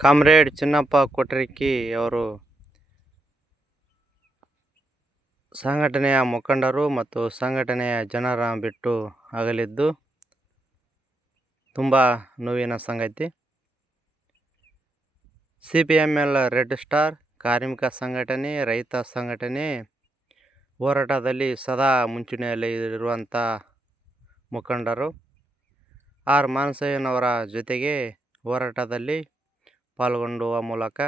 Comrade Chinnappa ಕೊಟ್ರಿಕ್ಕಿ ಅವರು ಸಂಘಟನೆಯ ಮುಖಂಡರು ಮತ್ತು ಸಂಘಟನೆಯ ಜನರ ಬಿಟ್ಟು ಅಗಲಿದ್ದು ತುಂಬ ನೋವಿನ ಸಂಗತಿ. CPML ರೆಡ್ ಸ್ಟಾರ್ ಕಾರ್ಮಿಕ ಸಂಘಟನೆ, ರೈತ ಸಂಘಟನೆ ಹೋರಾಟದಲ್ಲಿ ಸದಾ ಮುಂಚೂಣಿಯಲ್ಲಿ ಇರುವಂಥ ಮುಖಂಡರು ಆರ್ ಮಾನಸಯ್ಯನವರ ಜೊತೆಗೆ ಹೋರಾಟದಲ್ಲಿ ಪಾಲ್ಗೊಳ್ಳುವ ಮೂಲಕ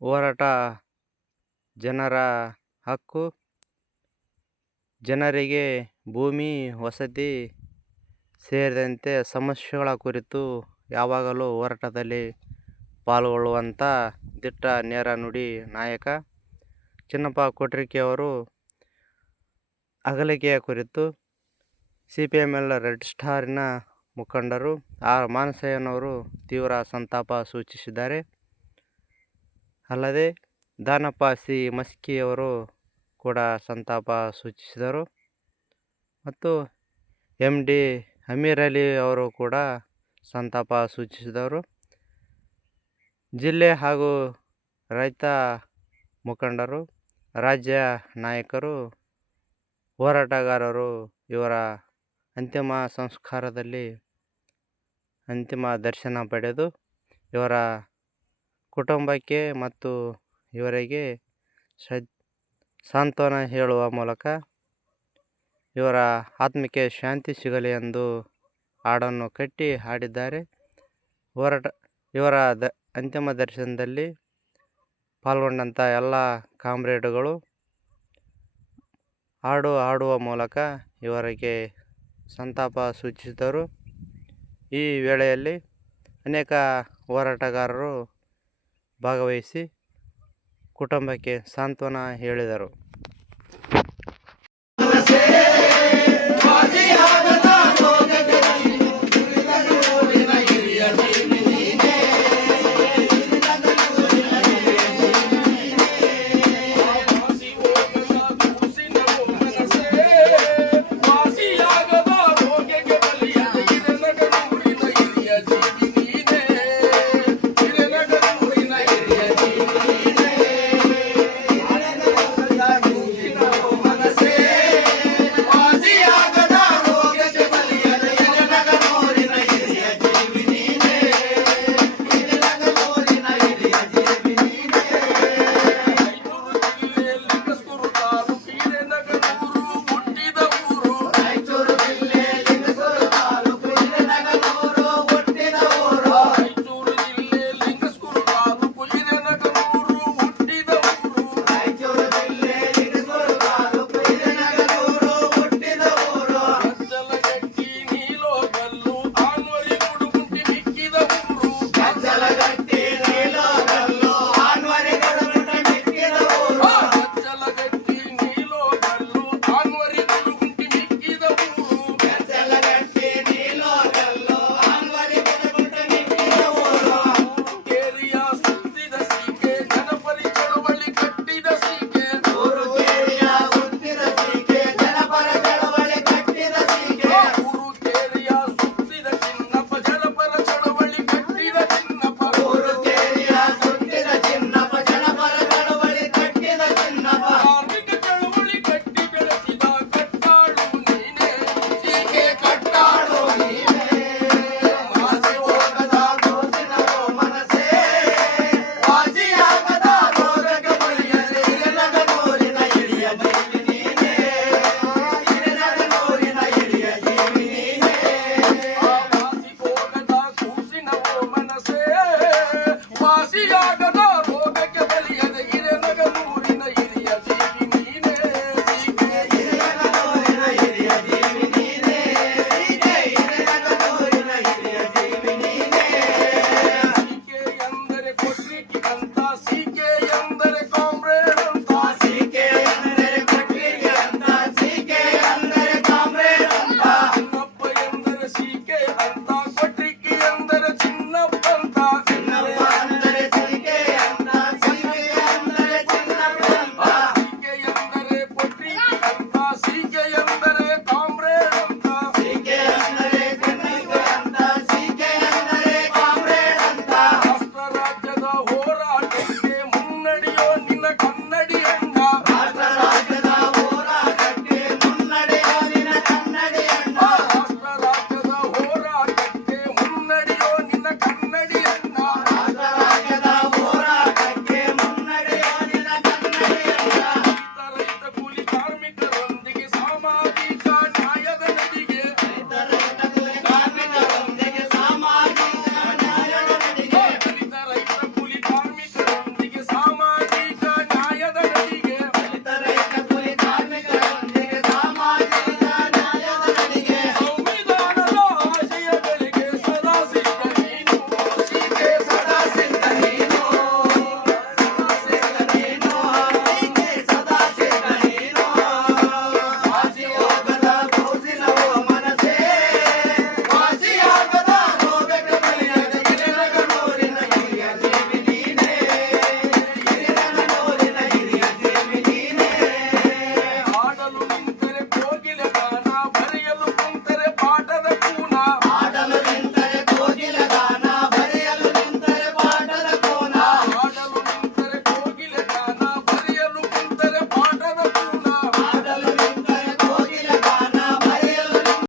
ಹೋರಾಟ ಜನರ ಹಕ್ಕು, ಜನರಿಗೆ ಭೂಮಿ, ವಸತಿ ಸೇರಿದಂತೆ ಸಮಸ್ಯೆಗಳ ಕುರಿತು ಯಾವಾಗಲೂ ಹೋರಾಟದಲ್ಲಿ ಪಾಲ್ಗೊಳ್ಳುವಂಥ ದಿಟ್ಟ ನೇರ ನುಡಿ ನಾಯಕ ಚಿನ್ನಪ್ಪ ಕೊಟ್ರಿಕ್ಕಿ ಅವರು ಅಗಲಿಕೆಯ ಕುರಿತು CPML ರೆಡ್ ಸ್ಟಾರಿನ ಮುಖಂಡರು ಆರ್ ಮಾನಸಯ್ಯನವರು ತೀವ್ರ ಸಂತಾಪ ಸೂಚಿಸಿದ್ದಾರೆ. ಅಲ್ಲದೆ ದಾನಪ್ಪ ಸಿ ಮಸ್ಕಿಯವರು ಕೂಡ ಸಂತಾಪ ಸೂಚಿಸಿದರು ಮತ್ತು MD ಅಮೀರ್ ಅಲಿ ಅವರು ಕೂಡ ಸಂತಾಪ ಸೂಚಿಸಿದರು. ಜಿಲ್ಲೆ ಹಾಗೂ ರೈತ ಮುಖಂಡರು, ರಾಜ್ಯ ನಾಯಕರು, ಹೋರಾಟಗಾರರು ಇವರ ಅಂತಿಮ ಸಂಸ್ಕಾರದಲ್ಲಿ ಅಂತಿಮ ದರ್ಶನ ಪಡೆದು ಇವರ ಕುಟುಂಬಕ್ಕೆ ಮತ್ತು ಇವರಿಗೆ ಸಾಂತ್ವನ ಹೇಳುವ ಮೂಲಕ ಇವರ ಆತ್ಮಕ್ಕೆ ಶಾಂತಿ ಸಿಗಲಿ ಎಂದು ಹಾಡನ್ನು ಕಟ್ಟಿ ಹಾಡಿದ್ದಾರೆ. ಇವರ ಅಂತಿಮ ದರ್ಶನದಲ್ಲಿ ಪಾಲ್ಗೊಂಡಂಥ ಎಲ್ಲ ಕಾಮ್ರೇಡ್ಗಳು ಹಾಡು ಹಾಡುವ ಮೂಲಕ ಇವರಿಗೆ ಸಂತಾಪ ಸೂಚಿಸಿದರು. ಈ ವೇಳೆಯಲ್ಲಿ ಅನೇಕ ಹೋರಾಟಗಾರರು ಭಾಗವಹಿಸಿ ಕುಟುಂಬಕ್ಕೆ ಸಾಂತ್ವನ ಹೇಳಿದರು.